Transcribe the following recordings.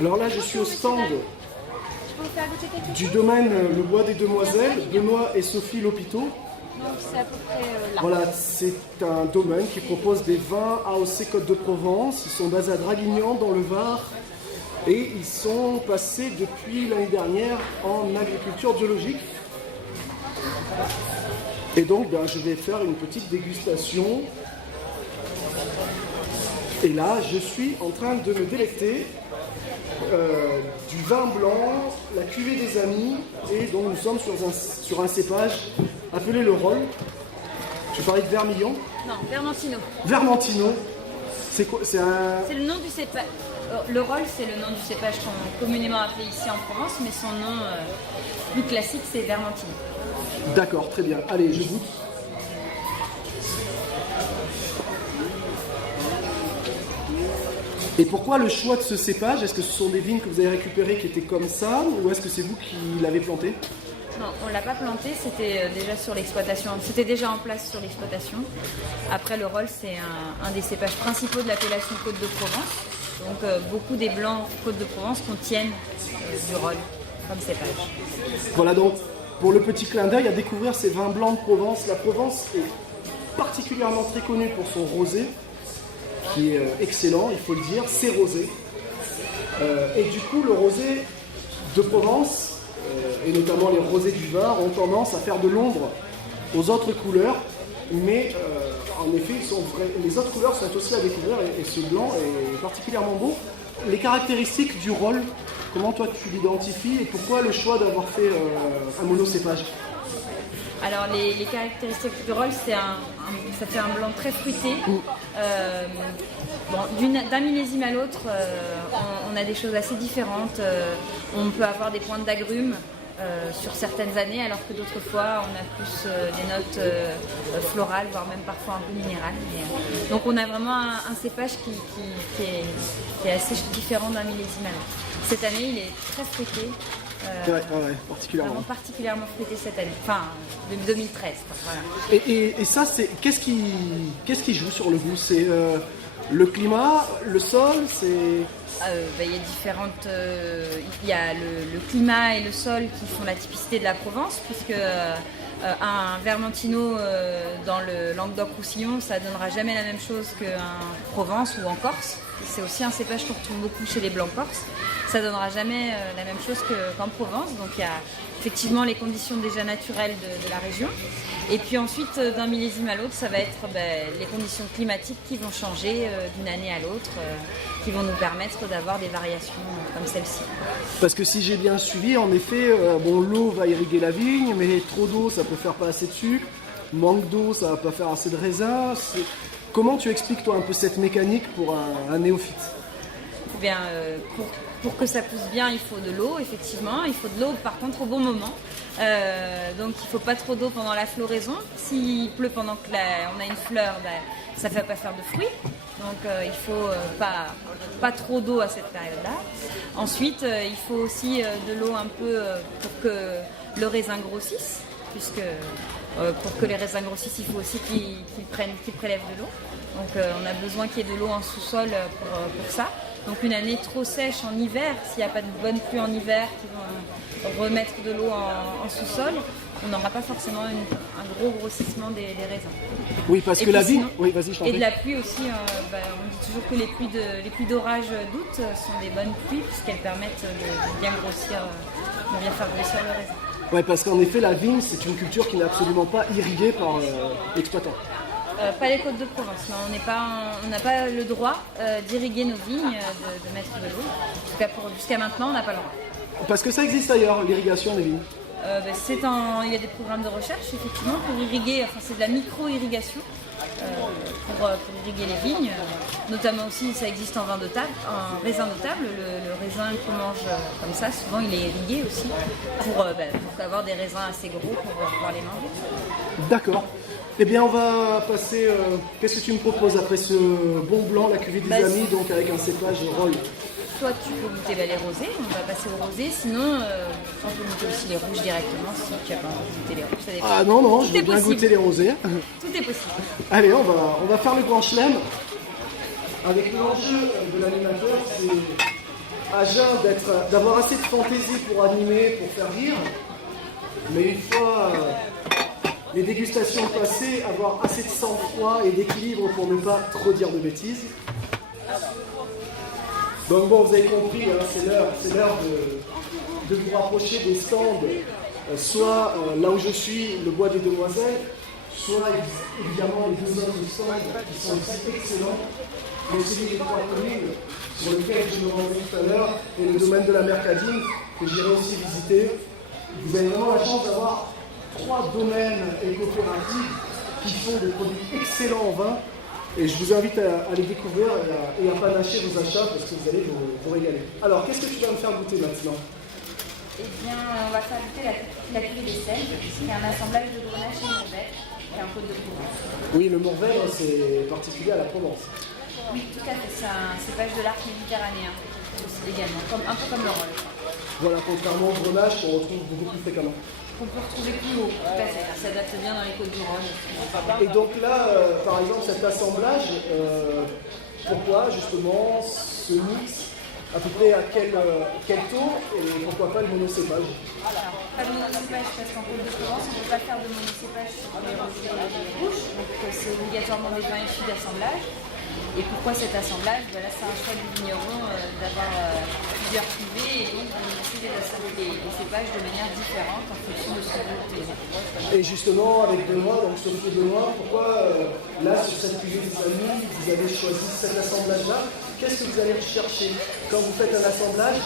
Alors là, je suis au stand Je peux vous faire goûter quelque du chose? domaine Le Bois des Demoiselles, Benoît et Sophie Lopiteau. Donc c'est à peu près là. Voilà, c'est un domaine qui propose des vins AOC Côte de Provence. Ils sont basés à Draguignan, dans le Var. Et ils sont passés depuis l'année dernière en agriculture biologique. Et donc, je vais faire une petite dégustation. Et là, je suis en train de me délecter du vin blanc, la cuvée des amis. Et donc, nous sommes sur un cépage appelé le Roll. Tu parlais de Vermillon. Non, Vermentino. Vermentino. C'est quoi? C'est un... C'est le nom du cépage. Le Roll, c'est le nom du cépage qu'on communément appelé ici en Provence, mais son nom plus classique, c'est Vermentino. D'accord, très bien. Allez, je goûte. Et pourquoi le choix de ce cépage? Est-ce que ce sont des vignes que vous avez récupérées qui étaient comme ça, ou est-ce que c'est vous qui l'avez planté? Non, on ne l'a pas planté, c'était déjà sur l'exploitation. C'était déjà en place sur l'exploitation. Après, le Roll, c'est un des cépages principaux de l'appellation Côte de Provence. Donc, beaucoup des blancs Côte de Provence contiennent du Roll comme cépage. Voilà donc, pour le petit clin d'œil, à découvrir ces vins blancs de Provence. La Provence est particulièrement très connue pour son rosé, qui est excellent, il faut le dire, c'est rosé. Et du coup, le rosé de Provence, et notamment les rosés du Var, ont tendance à faire de l'ombre aux autres couleurs, mais en effet, les autres couleurs sont aussi à découvrir, et ce blanc est particulièrement beau. Les caractéristiques du Roll, comment toi tu l'identifies, et pourquoi le choix d'avoir fait un monocépage? Alors les caractéristiques du Roll, ça fait un blanc très fruité. D'un millésime à l'autre, on a des choses assez différentes. On peut avoir des pointes d'agrumes sur certaines années, alors que d'autres fois, on a plus des notes florales, voire même parfois un peu minérales. Donc on a vraiment un cépage qui est assez différent d'un millésime à l'autre. Cette année, il est très fruité. Ouais, particulièrement. Vraiment particulièrement fruité cette année, enfin de 2013. Voilà. Et ça, c'est qu'est-ce qui joue sur le goût? C'est le climat, le sol, c'est... Il y a différentes. Il y a le climat et le sol qui font la typicité de la Provence, puisque un Vermentino dans le Languedoc-Roussillon, ça donnera jamais la même chose qu'un Provence ou en Corse. C'est aussi un cépage qu'on retrouve beaucoup chez les blancs corses. Ça donnera jamais la même chose qu'en Provence. Donc il y a effectivement les conditions déjà naturelles de la région. Et puis ensuite, d'un millésime à l'autre, ça va être les conditions climatiques qui vont changer d'une année à l'autre, qui vont nous permettre d'avoir des variations comme celle-ci. Parce que si j'ai bien suivi, en effet, l'eau va irriguer la vigne, mais trop d'eau, ça peut faire pas assez de sucre. Manque d'eau, ça va pas faire assez de raisin. Comment tu expliques toi un peu cette mécanique pour un néophyte? Eh bien, pour que ça pousse bien, il faut de l'eau, effectivement. Il faut de l'eau, par contre, au bon moment. Donc, il ne faut pas trop d'eau pendant la floraison. S'il pleut pendant qu'on a une fleur, ça ne va pas faire de fruits. Donc, il ne faut pas trop d'eau à cette période-là. Ensuite, il faut aussi de l'eau un peu pour que le raisin grossisse, puisque pour que les raisins grossissent, il faut aussi qu'ils prélèvent de l'eau. Donc, on a besoin qu'il y ait de l'eau en sous-sol pour ça. Donc une année trop sèche en hiver, s'il n'y a pas de bonnes pluies en hiver qui vont remettre de l'eau en sous-sol, on n'aura pas forcément un gros grossissement des raisins. Oui, parce que la vigne... Oui, vas-y, je t'en prie. Et de la pluie aussi, on dit toujours que les pluies d'orage d'août sont des bonnes pluies puisqu'elles permettent de bien faire grossir le raisin. Oui, parce qu'en effet, la vigne, c'est une culture qui n'est absolument pas irriguée par l'exploitant. Pas les Côtes de Provence, non, on n'a pas le droit d'irriguer nos vignes, de mettre de l'eau. En tout cas, jusqu'à maintenant, on n'a pas le droit. Parce que ça existe ailleurs, l'irrigation des vignes. Il y a des programmes de recherche, effectivement, pour irriguer, c'est de la micro-irrigation, pour irriguer les vignes. Notamment aussi, ça existe en vin de table, en raisin de table. Le raisin qu'on mange comme ça, souvent, il est irrigué aussi, pour avoir des raisins assez gros pour pouvoir les manger. D'accord. Eh bien, on va passer... qu'est-ce que tu me proposes après ce bon blanc, la cuvée des amis, donc avec un cépage Roll? Soit tu peux goûter les rosés, on va passer aux rosés, sinon on peut goûter aussi les rouges directement si tu as pas envie de goûter les rouges. Ça dépend. Ah non, je veux bien possible. goûter les rosés. Tout est possible. Allez, on va faire le grand chelem. Avec l'enjeu de l'animateur, c'est à jeun d'avoir assez de fantaisie pour animer, pour faire rire, mais une fois les dégustations passées, avoir assez de sang-froid et d'équilibre pour ne pas trop dire de bêtises. Donc bon, vous avez compris, hein, c'est l'heure de vous rapprocher des stands, soit là où je suis, le Bois des Demoiselles, soit évidemment les deux autres stands qui sont aussi excellents, mais celui des Trois Communes, sur lequel je me rendrai tout à l'heure, et le domaine de la Mercadine, que j'irai aussi visiter. Vous avez vraiment la chance d'avoir 3 domaines éco-coopératifs qui font des produits excellents en vin. Et je vous invite à les découvrir et à panacher vos achats parce que vous allez vous régaler. Alors, qu'est-ce que tu vas me faire goûter maintenant? Eh bien, on va faire goûter la cuvée des sels, qui est un assemblage de grenache et mourvèdre, qui est un peu de Provence. Oui, le mourvèdre, c'est particulier à la Provence. Oui, tout à fait. C'est un cépage de l'arc méditerranéen, également, un peu comme le rôle. Voilà, contrairement au grenache qu'on retrouve beaucoup plus fréquemment. On peut retrouver plus haut, tout à fait. Ça s'adapte bien dans les Côtes-du-Rhône. Et donc là, par exemple, cet assemblage, pourquoi justement ce mix? À peu près à quel taux et pourquoi pas le monocépage? Alors, pas de monocépage parce qu'en Côte-de-Provence, on ne peut pas faire de monocépage sur les rosés et les rouges. Donc c'est obligatoirement des vins issus d'assemblage. Et pourquoi cet assemblage? Là, c'est un choix du vigneron d'avoir plusieurs cuvées et donc de laisser les cépages de manière différente en fonction de ce que vous plaisez. Et justement, avec Benoît, donc Sophie et Benoît, pourquoi là, sur cette cuvée des amis, vous avez choisi cet assemblage-là? Qu'est-ce que vous allez rechercher? Quand vous faites un assemblage,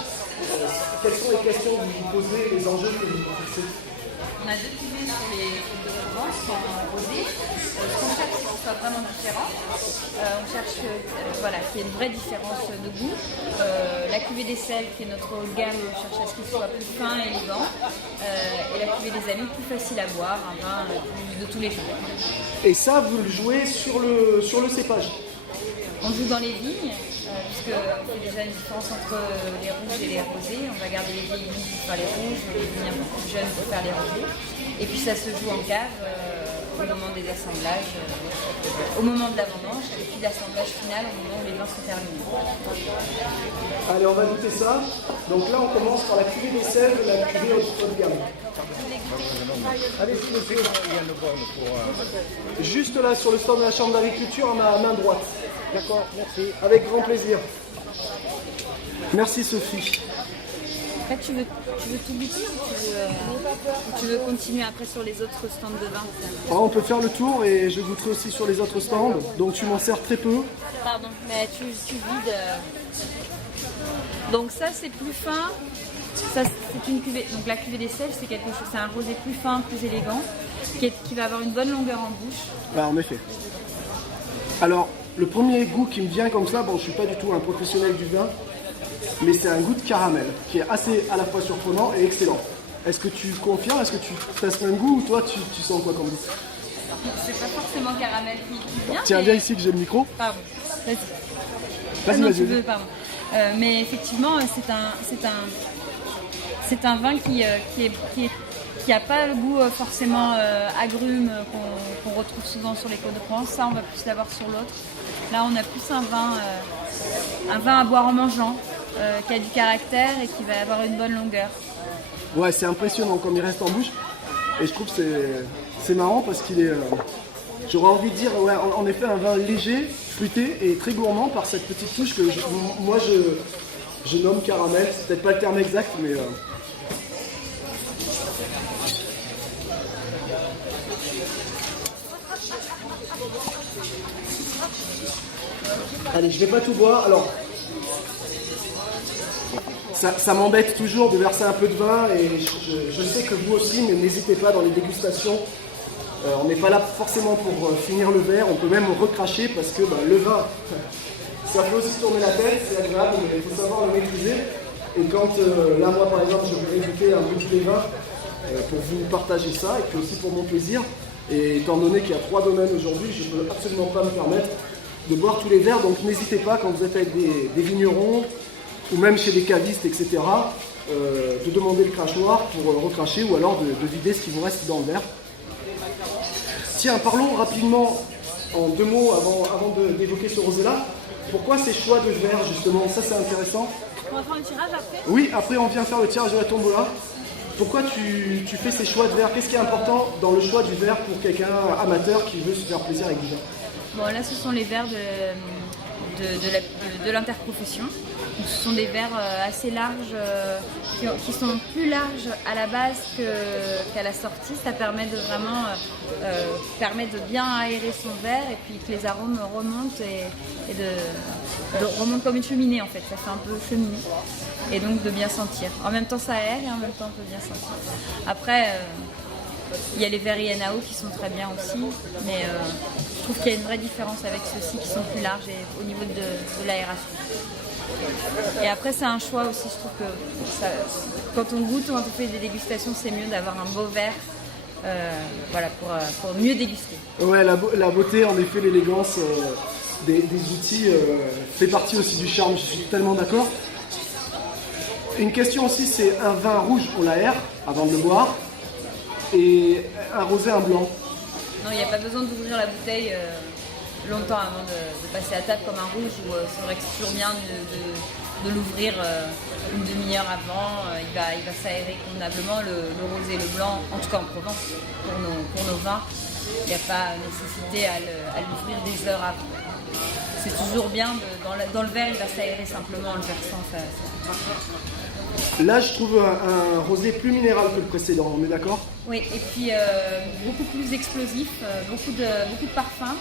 quelles sont les questions que vous vous posez, les enjeux que vous vous fixez? On a 2 cuvées sur les côtes de Provence en rosé. Ce qu'on cherche, c'est que ce soit vraiment différent. On cherche qu'il y ait une vraie différence de goût. La cuvée des sels, qui est notre haut de gamme, on cherche à ce qu'il soit plus fin et élégant. Et la cuvée des amis, plus facile à boire, un vin plus de tous les jours. Et ça, vous le jouez sur le cépage? On joue dans les vignes, puisqu'on fait déjà une différence entre les rouges et les rosés. On va garder les vieilles vignes pour faire les rouges, les vignes un peu plus jeunes pour faire les rosés. Et puis ça se joue en cave au moment des assemblages, au moment de la vendange, et puis l'assemblage final au moment où les vins sont terminés. Allez, on va goûter ça. Donc là, on commence par la cuvée des sels, la cuvée haut de gamme. Allez-y, monsieur. Juste là, sur le stand de la Chambre d'agriculture, à ma main droite. D'accord, merci. Avec grand plaisir. Merci, Sophie. Après, tu veux tout goûter ou tu veux continuer après sur les autres stands de vin? On peut faire le tour et je goûterai aussi sur les autres stands. Donc tu m'en sers très peu. Pardon, mais tu vides. Donc ça, c'est plus fin. Ça, c'est une cuvée. Donc la cuvée des sels, c'est quelque chose. C'est un rosé plus fin, plus élégant, qui va avoir une bonne longueur en bouche. Ah, en effet. Alors, le premier goût qui me vient comme ça, bon, je ne suis pas du tout un professionnel du vin, mais c'est un goût de caramel qui est assez à la fois surprenant et excellent. Est-ce que tu confirmes? Est-ce que tu as ce même goût ou toi tu sens quoi comme goût? C'est pas forcément caramel qui vient. Tiens, viens ici que j'ai le micro. Pardon, vas-y. Vas-y. Pardon. Mais effectivement, c'est un vin qui n'a pas le goût forcément agrume qu'on retrouve souvent sur les côtes de Provence. Ça, on va plus l'avoir sur l'autre. Là, on a plus un vin à boire en mangeant, qui a du caractère et qui va avoir une bonne longueur. Ouais, c'est impressionnant comme il reste en bouche. Et je trouve que c'est marrant parce qu'il est... J'aurais envie de dire, ouais, en effet, un vin léger, fruité et très gourmand par cette petite touche que moi je nomme caramel. C'est peut-être pas le terme exact, mais... Allez, je vais pas tout boire. Alors, ça m'embête toujours de verser un peu de vin et je sais que vous aussi, mais n'hésitez pas dans les dégustations. On n'est pas là forcément pour finir le verre, on peut même recracher parce que le vin, ça peut aussi tourner la tête, c'est agréable, mais il faut savoir le maîtriser. Et quand, là moi par exemple, je voudrais goûter un petit vin pour vous partager ça et puis aussi pour mon plaisir. Et étant donné qu'il y a 3 domaines aujourd'hui, je ne peux absolument pas me permettre de boire tous les verres, donc n'hésitez pas quand vous êtes avec des vignerons ou même chez des cavistes, etc., de demander le crachoir pour recracher ou alors de vider ce qui vous reste dans le verre. Tiens, parlons rapidement en 2 mots avant d'évoquer ce rosé-là. Pourquoi ces choix de verre justement? Ça c'est intéressant. On va faire le tirage après. Oui, après on vient faire le tirage de la tombola. Pourquoi tu fais ces choix de verre? Qu'est-ce qui est important dans le choix du verre pour quelqu'un amateur qui veut se faire plaisir avec du vin? Bon, là, ce sont les verres de l'interprofession. Donc, ce sont des verres assez larges, qui sont plus larges à la base qu'à la sortie. Ça permet de vraiment permettre de bien aérer son verre et puis que les arômes remontent et de remontent comme une cheminée en fait. Ça fait un peu cheminée et donc de bien sentir. En même temps, ça aère et en même temps, on peut bien sentir. Après, il y a les verres INAO qui sont très bien aussi, mais je trouve qu'il y a une vraie différence avec ceux-ci qui sont plus larges et au niveau de l'aération. Et après, c'est un choix aussi. Je trouve que quand on goûte ou quand on fait des dégustations, c'est mieux d'avoir un beau verre voilà, pour mieux déguster. Ouais, la beauté, en effet, l'élégance des outils fait partie aussi du charme. Je suis tellement d'accord. Une question aussi, c'est un vin rouge, on l'aère avant de le boire, et un rosé, un blanc. Non, il n'y a pas besoin d'ouvrir la bouteille longtemps avant de passer à table comme un rouge, où c'est vrai que c'est toujours bien de l'ouvrir une demi-heure avant. Il va s'aérer convenablement, le rosé et le blanc, en tout cas en Provence, pour nos vins. Il n'y a pas nécessité à l'ouvrir des heures avant. C'est toujours bien, dans le verre, il va s'aérer simplement en le versant. Là, je trouve un rosé plus minéral que le précédent, on est d'accord? Oui, et puis beaucoup plus explosif, beaucoup de parfums.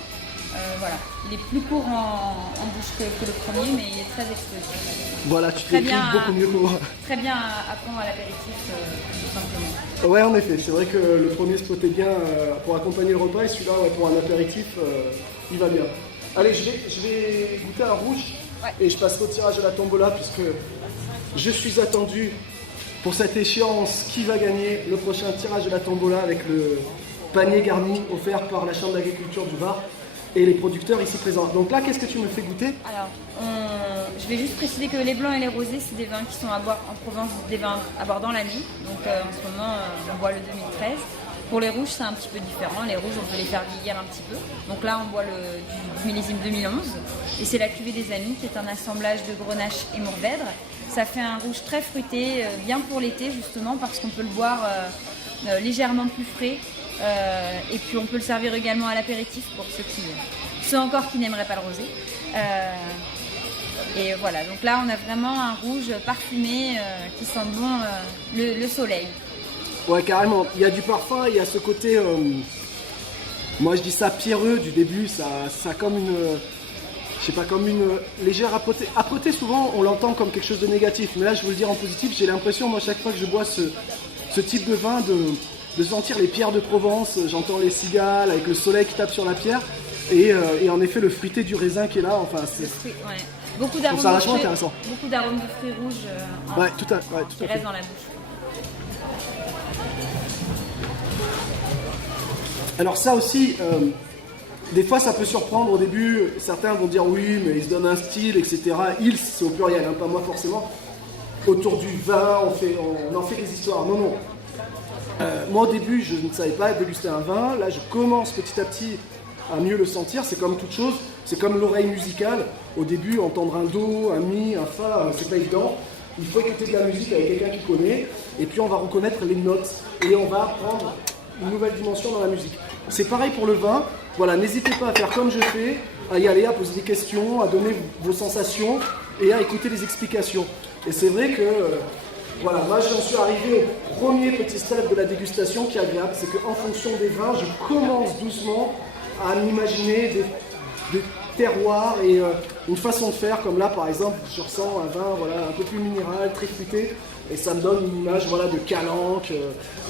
Voilà. Il est plus court en bouche que le premier, mais il est très explosif. Voilà, tu te décris beaucoup mieux que moi. Très bien à prendre à l'apéritif, tout simplement. Ouais, en effet, c'est vrai que le premier se prêtait bien pour accompagner le repas, et celui-là, ouais, pour un apéritif, il va bien. Allez, je vais goûter un rouge, ouais. Et je passerai au tirage de la tombola, puisque je suis attendu pour cette échéance. Qui va gagner le prochain tirage de la tombola avec le panier garni offert par la Chambre d'agriculture du Var et les producteurs ici présents. Donc là, qu'est-ce que tu me fais goûter? Alors, je vais juste préciser que les blancs et les rosés, c'est des vins qui sont à boire en Provence, des vins à boire dans l'année. Donc en ce moment, on boit le 2013. Pour les rouges, c'est un petit peu différent. Les rouges, on peut les faire vieillir un petit peu. Donc là, on boit du millésime 2011. Et c'est la cuvée des Amis, qui est un assemblage de Grenache et Mourvèdre. Ça fait un rouge très fruité, bien pour l'été, justement, parce qu'on peut le boire légèrement plus frais. Et puis on peut le servir également à l'apéritif pour ceux encore qui n'aimeraient pas le rosé. Et voilà, donc là on a vraiment un rouge parfumé qui sent bon le soleil. Ouais, carrément, il y a du parfum, il y a ce côté, moi je dis ça pierreux du début, ça comme une, je sais pas, comme une légère âpreté. Âpreté, souvent on l'entend comme quelque chose de négatif, mais là je veux le dire en positif. J'ai l'impression, moi, chaque fois que je bois ce type de vin, de sentir les pierres de Provence. J'entends les cigales avec le soleil qui tape sur la pierre, et en effet le fruité du raisin qui est là. Enfin, c'est ouais. Beaucoup d'arômes de fruits rouges qui restent dans la bouche. Alors ça aussi, des fois ça peut surprendre au début. Certains vont dire oui, mais ils se donnent un style, etc. Ils, c'est au pluriel, hein, pas moi forcément. Autour du vin, on en fait des histoires. Non, non. Moi au début je ne savais pas déguster un vin. Là je commence petit à petit à mieux le sentir. C'est comme toute chose, c'est comme l'oreille musicale. Au début, entendre un do, un mi, un fa, c'est pas évident. Il faut écouter de la musique avec quelqu'un qui connaît, et puis on va reconnaître les notes et on va prendre une nouvelle dimension dans la musique. C'est pareil pour le vin. Voilà, n'hésitez pas à faire comme je fais, à y aller, à poser des questions, à donner vos sensations et à écouter les explications. Et c'est vrai que voilà, moi j'en suis arrivé au premier petit stade de la dégustation qui est agréable, c'est qu'en fonction des vins, je commence doucement à m'imaginer des terroirs et une façon de faire, comme là par exemple, je ressens un vin voilà, un peu plus minéral, très fruité, et ça me donne une image voilà, de calanque,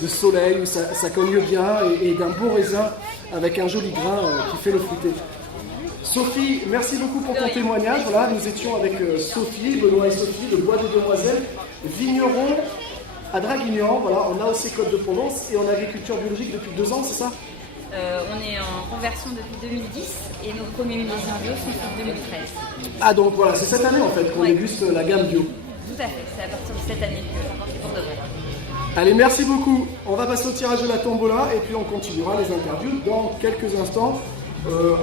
de soleil, où ça cogne bien, et d'un beau raisin avec un joli grain qui fait le fruité. Sophie, merci beaucoup pour ton témoignage. Voilà, nous étions avec Sophie, Benoît et Sophie, de Bois de Demoiselles, vignerons à Draguignan. Voilà, on a aussi Côte de Provence et on a agriculture biologique depuis 2 ans, c'est ça? On est en conversion depuis 2010 et nos premiers millésimes bio sont sur 2013. Ah donc voilà, c'est cette année en fait qu'on déguste la gamme bio. Tout à fait, c'est à partir de cette année que pour de vrai. Allez, merci beaucoup. On va passer au tirage de la tombola et puis on continuera les interviews dans quelques instants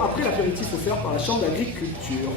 après l'apéritif offert par la Chambre d'agriculture.